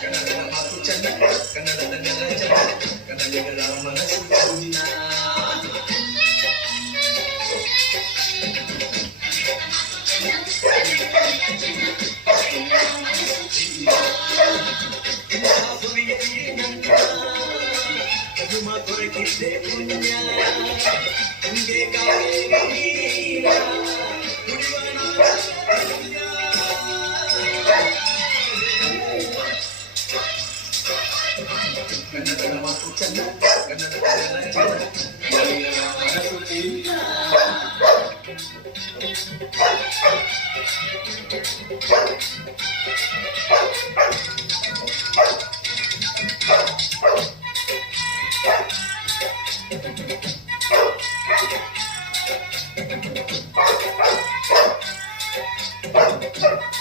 ಕನ್ನಡದ ಮಾತು ಚಂದ, ಕನ್ನಡದ ನೆಲ ಚಂದ, ಕನ್ನಡಿಗರ ಮನಸ್ಸು ಚಂದ. ದೊರಕಿದ್ದೆ ಪುಣ್ಯ ನಿಂಗೆ ಕಾವೇರಿ ಕನ್ನಡದ ಮಾತು ಚಂದ, ಕನ್ನಡದ ಚಂದ, ಕನ್ನಡಿಗರ ಮನಸ್ಸು ಚಂದ. Thank you.